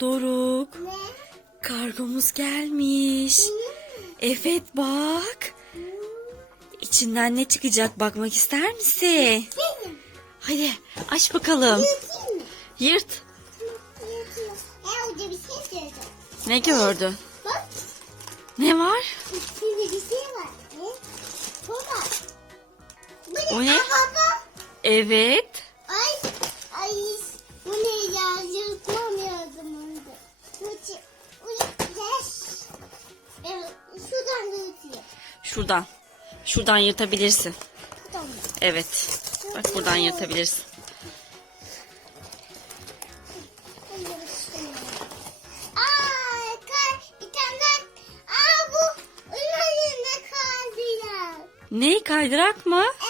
Doruk. Ne? Kargomuz gelmiş. Evet bak. İçinden ne çıkacak bakmak ister misin? Benim. Hadi aç bakalım. Yırt. Şey. Ne gördün? Bak. Ne var? Bir şey var. Ne? Baba. Bu O ne? Baba. Evet. Şuradan. Şuradan yırtabilirsin. Evet. Bak buradan yırtabilirsin. Ne kaydırak mı? Evet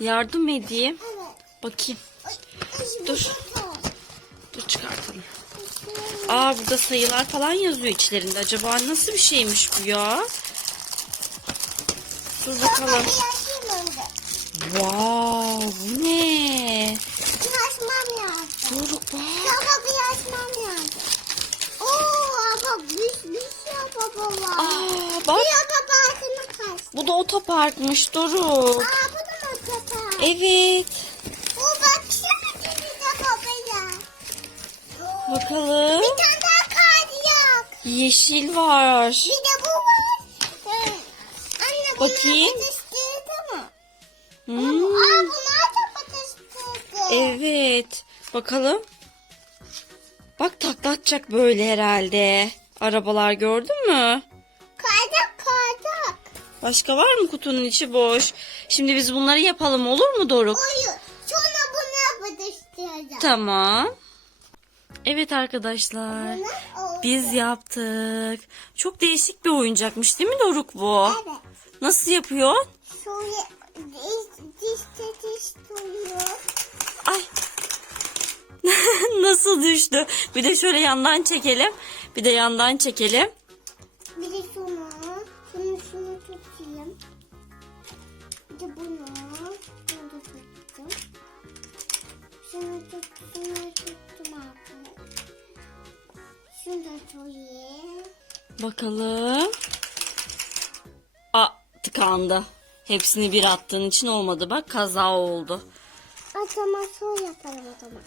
Yardım edeyim. Bakayım. Ay, ay, Dur. bu Dur çıkartalım. Aa burada sayılar falan yazıyor içlerinde. Acaba nasıl bir şeymiş bu ya? Dur bakalım. Wow bu ne? Bir açmam lazım. Doruk bak. Baba bir açmam lazım. Oo baba bir, bir şey baba var. Aa bak Bir baba arkana kaç. bu da otoparkmış Doruk. Aa bu da mı köpek? Evet. Bu baksana bir de babaya. Bakalım. Bir tane daha yok. Yeşil var. Bir de bu var. Ee, Anne bunlar Bakayım. mı? Hmm, Aa bunlar da patıştırdı. Evet. Bakalım. Bak takla atacak böyle herhalde. Arabalar gördün mü? Kaydak. Başka var mı kutunun içi boş? Şimdi biz bunları yapalım olur mu Doruk? Oyun. Sonra bunu patıştıracağım. Tamam. Evet arkadaşlar. Biz yaptık. Çok değişik bir oyuncakmış değil mi Doruk bu? Evet. Nasıl yapıyor? Şöyle diş diş diş duruyor. Ay. Nasıl düştü? Bir de şöyle yandan çekelim. Bir de yandan çekelim. Bir de şunu, De bunu, bunu da tuttum. Şunu tut, şunu tuttum artık. Şunu da tutayım. Bakalım. Aa tıkandı. Hepsini bir attığın için olmadı. Bak kaza oldu. O zaman şöyle yapalım o zaman.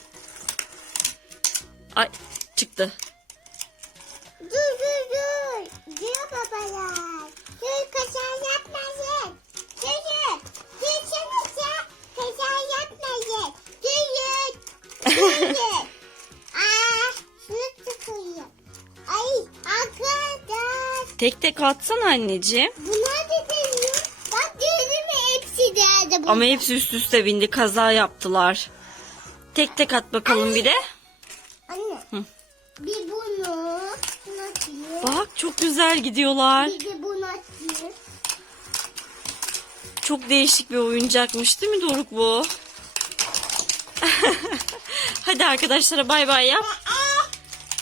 Ay çıktı. Dur dur dur. Diyor babalar. Dur kaşar yapmayın. Durun. Tek tek atsana anneciğim. Bunlar da deniyor. Bak gördün mü hepsi nerede burada. Ama hepsi üst üste bindi. Kaza yaptılar. Tek tek at bakalım bir de. Anne. Hı. Bir bunu. Bunu atayım. Bak çok güzel gidiyorlar. Bir de bunu atayım. Çok değişik bir oyuncakmış değil mi Doruk bu? Hadi arkadaşlara bay bay yap. Aa,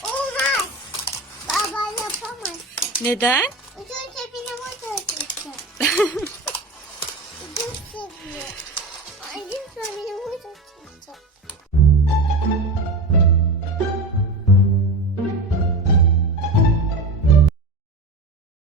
olmaz. Baba yapamaz. Neden? Uzun cebine motor tuttu. Uzun